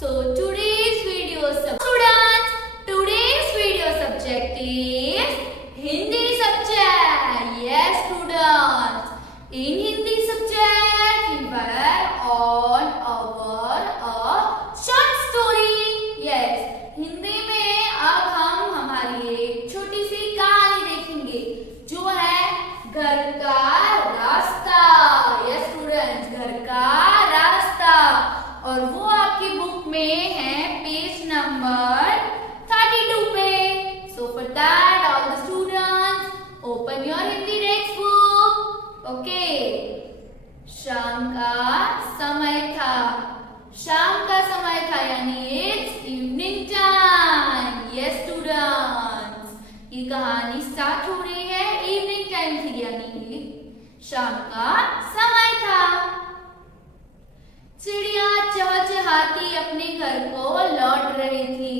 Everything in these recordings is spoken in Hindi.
So today's video students, today's video subject is Hindi subject. Yes students, in Hindi subject we were on our short story. Yes, Hindi में अब हम हमारी एक छोटी सी कहानी देखेंगे जो है घर का रास्ता। यस स्टूडेंट्स, घर का रास्ता, और वो आपकी बुक में है पेज नंबर 32 पे। So for that all the students open your Hindi text book. Okay. शाम का समय था, शाम का समय था यानी it's evening time. Yes students, ये कहानी स्टार्ट हो रही है इवनिंग टाइम से यानी कि शाम का समय था। चिड़िया चहचहाती अपने घर को लौट रही थी।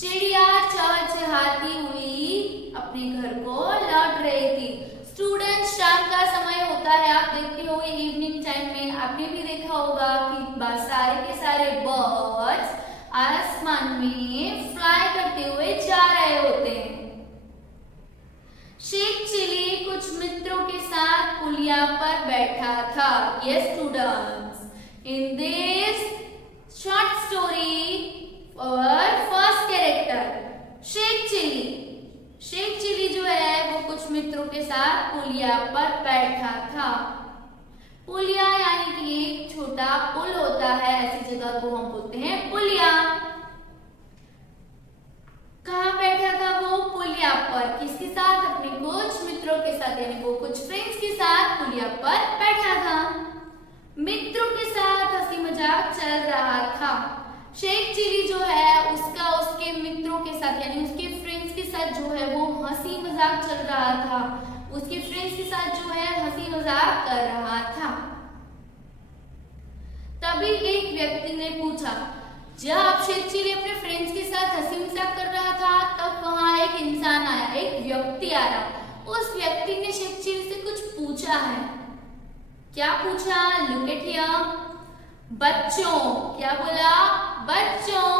चिड़िया चहचहाती हुई अपने घर को लौट रही थी। स्टूडेंट, शाम का समय होता है, आप देखते हो इवनिंग टाइम में आपने भी देखा होगा कि सारे के सारे बर्ड्स आसमान में फ्लाई करते हुए जा रहे होते हैं। शेख चिली कुछ मित्रों के साथ पुलिया पर बैठा था। Yes students, in this short story our first character Sheikh Chilli. Sheikh Chilli जो है वो कुछ मित्रों के साथ पुलिया पर बैठा था। पुलिया यानी कि एक छोटा पुल होता है, ऐसी जगह को हम बोलते हैं पुलिया। कहाँ बैठा था वो? पुलिया पर। किसके साथ? अपने कुछ मित्रों के साथ, यानी वो कुछ फ्रेंड्स के साथ पुलिया पर बैठा था। मित्रों के साथ हंसी मजाक चल रहा था। शेख चिली जो है उसका उसके मित्रों के साथ यानी उसके फ्रेंड्स के साथ जो है वो हंसी मजाक चल रहा था। उसके फ्रेंड्स के साथ जो है हंसी मजाक कर रहा था। तभी एक व्यक्ति ने पूछा, जब शेख चिली अपने फ्रेंड्स के साथ हंसी मजाक कर रहा था तब वहां एक इंसान आया, एक व्यक्ति आया। उस व्यक्ति ने शेख चिली से कुछ पूछा है। क्या पूछा? Look at here. बच्चों, क्या बोला? बच्चों,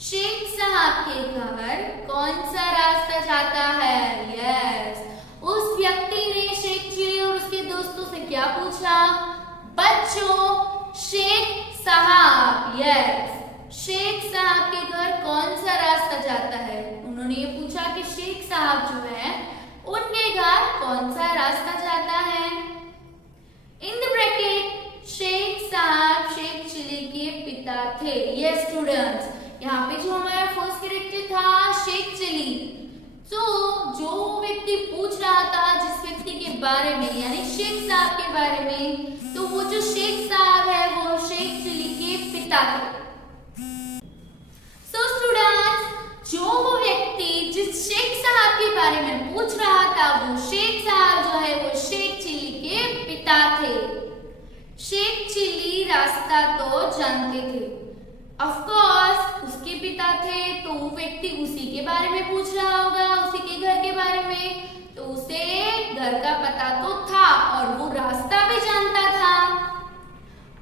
शेख साहब के घर कौन सा रास्ता जाता है? यस, उस व्यक्ति ने शेख चिली और उसके दोस्तों से क्या पूछा? बच्चों, शेख साहब, यस, शेख साहब के घर कौन सा रास्ता जाता है? उन्होंने ये पूछा कि शेख साहब जो है उनके घर कौन सा रास्ता जाता है। इन द ब्रैकेट शेख साहब शेख चिली के पिता थे। यस स्टूडेंट्स, यहाँ पे जो हमारा फर्स्ट कैरेक्टर था शेख चिली, तो जो व्यक्ति पूछ रहा था जिस व्यक्ति के बारे में यानी शेख साहब के बारे में, तो वो जो शेख साहब है वो शेख चिली के पिता थे। सो स्टूडेंट्स, जो वो व्यक्ति जिस शेख साहब के बारे में पूछ रहा था वो शेख साहब जो है वो शेख चिली के पिता थे। शेख चिली रास्ता तो जानते थे, ऑफ कोर्स उसके पिता थे तो वो व्यक्ति उसी के बारे में पूछ रहा होगा, उसी के घर के बारे में, तो उसे घर का पता तो था और वो रास्ता भी जानता था।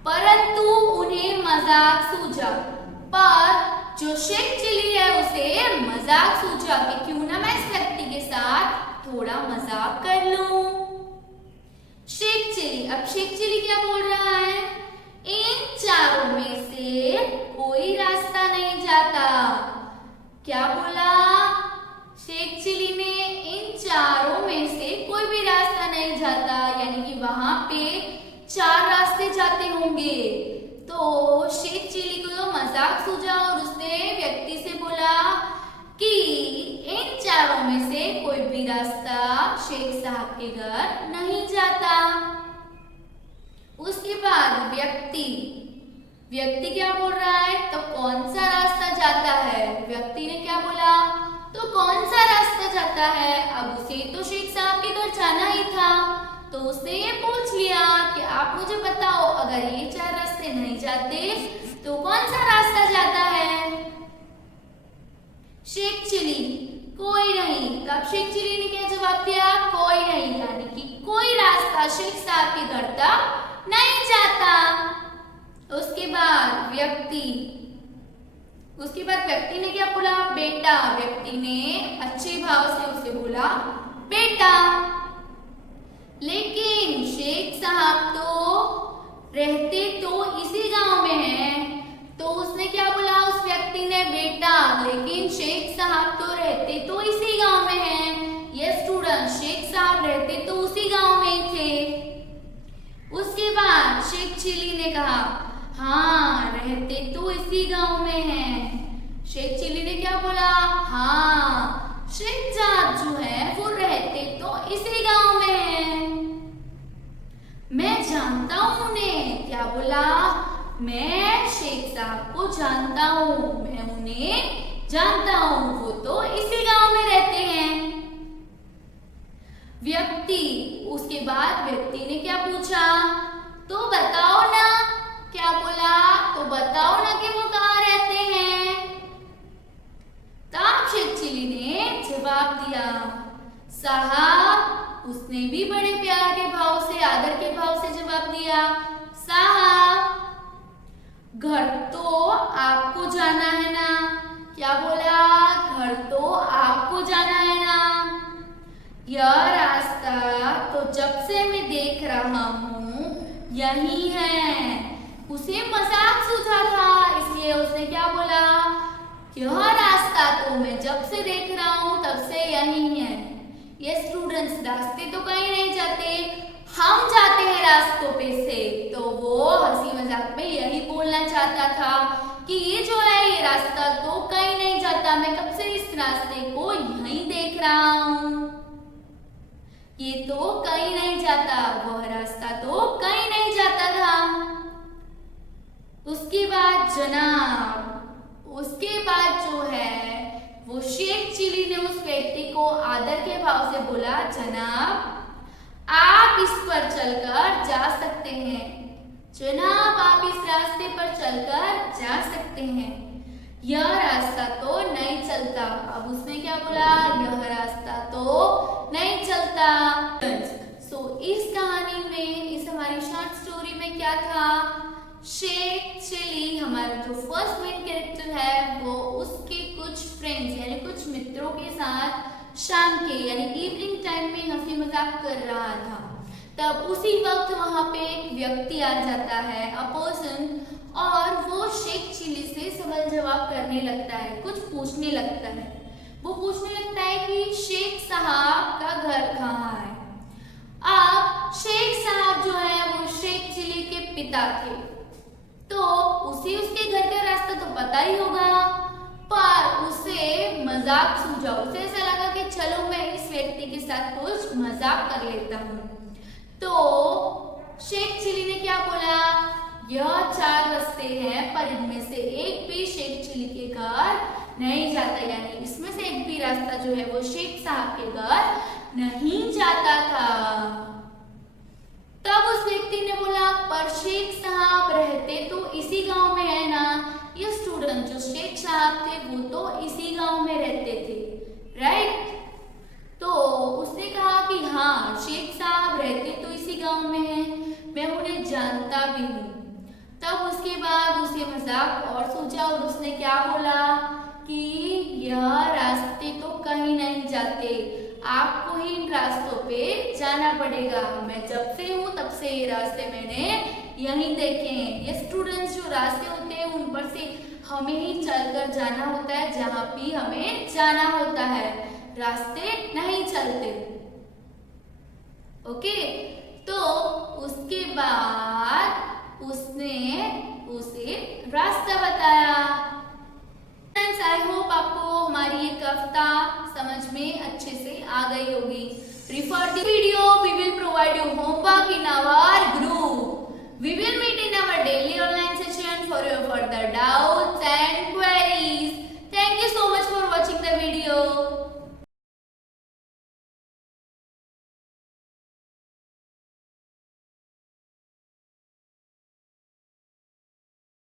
परंतु उन्हें मजाक सूझा, पर जो शेख चिली है उसे मजाक सूझा कि क्यों ना मैं इस व्यक्ति के साथ थोड़ा मजाक कर लूं। शेख चिली, अब शेख चिली क्या बोल रहा है? इन चारों में से कोई रास्ता नहीं जाता। क्या बोला शेख चिली ने? इन चारों में से कोई भी रास्ता नहीं जाता, यानी कि वहां पे 4 रास्ते जाते होंगे। तो शेख चिली को तो मजाक सूझा और उसने व्यक्ति से बोला कि इन चारों में से कोई भी रास्ता शेख साहब के घर नहीं जाता। उसके बाद व्यक्ति क्या बोल रहा है? तो कौन सा रास्ता जाता है? व्यक्ति ने क्या बोला? तो कौन सा रास्ता जाता है? अब उसे तो शेख साहब के घर जाना ही था, तो उसने ये पूछ लिया कि आप मुझे बताओ अगर ये 4 रास्ते नहीं जाते तो कौन सा रास्ता जाता है? शेख चिली, कोई नहीं। तब शेख चिली ने क्या जवाब दिया? कोई नहीं, यानी कि कोई रास्ता शेख साहब के घर तक नहीं जाता। उसके बाद व्यक्ति उसके बाद व्यक्ति ने क्या बोला? बेटा। व्यक्ति ने अच्छे भाव से उसे बोला बेटा। लेकिन शेख साहब तो रहते तो इसी गांव में हैं, तो उसने क्या बोला? उस व्यक्ति ने बेटा, लेकिन शेख साहब तो रहते तो इसी गांव में हैं। ये स्टूडेंट, शेख साहब रहते तो उसी गांव में ही थे। उसके बाद शेख चिली ने कहा हाँ रहते तो इसी गांव में हैं। शेख चिली ने क्या बोला? हाँ शेख साहब जो है वो रहते तो इसी गांव में हैं। मैं जानता हूं उन्हें। क्या बोला? मैं शेख साहब को जानता हूं, मैं उन्हें जानता हूं, वो तो इसी गांव में रहते हैं। व्यक्ति, उसके बाद व्यक्ति ने क्या पूछा? तो बताओ ना। क्या बोला? तो बताओ ना कि वो कहाँ रहते हैं। तब शेख चिली ने जवाब दिया साहब, उसने भी बड़े प्यार के भाव से, आदर के भाव से जवाब दिया साहब घर तो आपको जाना है ना। क्या बोला? घर तो आपको जाना है ना। यह रास्ता तो जब से मैं देख रहा हूँ यही है। उसे मजाक सूझा था, इसलिए उसने क्या बोला? यह रास्ता तो मैं जब से देख रहा हूँ तब से यही है। ये स्टूडेंट्स रास्ते तो कहीं नहीं जाते, हम जाते हैं रास्तों पे से। तो वो हंसी मजाक में यही बोलना चाहता था कि ये जो है ये रास्ता तो कहीं नहीं जाता, मैं कब से इस रास्ते को यहीं देख रहा हूँ। ये तो कहीं नहीं जाता, वह रास्ता तो कहीं नहीं जाता था। उसके बाद जनाब, उसके बाद जो है वो शेख चिली ने उस व्यक्ति को आदर के भाव से बोला जनाब आप इस पर चलकर जा सकते हैं। जनाब आप इस रास्ते पर चलकर जा सकते हैं। यह रास्ता तो नहीं चलता। अब उसने क्या बोला? यह रास्ता तो नहीं चलता। इस कहानी में, इस हमारी शॉर्ट स्टोरी में क्या था? शेख चिली, हमारा जो फर्स्ट मेन कैरेक्टर है, वो उसके कुछ फ्रेंड्स यानी कुछ मित्रों के साथ शाम के यानी इवनिंग टाइम में हंसी मजाक कर रहा था। तब उसी वक्त वहां पे एक व्यक्ति आ जाता है, अ पर्सन, और वो शेख चिली से सवाल जवाब करने लगता है, कुछ पूछने लगता है। वो पूछने लगता है कि शेख साहब का घर कहाँ है। अब शेख साहब जो है वो शेख चिली के पिता थे, तो उसे उसके घर का रास्ता तो पता ही होगा, पर उसे मजाक सूझा। उसे ऐसा लगा कि चलो मैं इस व्यक्ति के साथ कुछ मजाक कर लेता हूँ। तो शेख चिली ने क्या बोला? यह 4 रास्ते हैं, पर इनमें से एक भी शेख चिली के घर नहीं जाता, यानी इसमें से एक भी रास्ता जो है वो शेख साहब के घर नहीं जाता था। तब उस व्यक्ति ने बोला पर शेख साहब रहते तो इसी गांव में है ना। ये स्टूडेंट जो शेख साहब थे वो तो इसी गांव में रहते थे, राइट। तो उसने कहा कि हाँ शेख साहब रहते तो इसी गांव में हैं, मैं उन्हें जानता भी हूँ। तब उसके बाद उसे मजाक और सोचा और उसने क्या बोला कि यह रास्ते तो कहीं नहीं जाते, आपको ही इन रास्तों पे जाना पड़ेगा। मैं जब से हूँ तब से ये रास्ते मैंने यहीं देखे हैं। ये स्टूडेंट्स जो रास्ते होते हैं उन पर से हमें ही चलकर जाना होता है, जहाँ भी हमें जाना होता है, रास्ते नहीं चलते। ओके, तो उसके बाद उसने उसे रास्ता बताया। फ्रेंड्स, आई होप आपको हमारी ये कविता समझ में अच्छे से आ गई होगी। Refer the video. We will provide you homework in our group. We will meet in our daily online session for your further doubts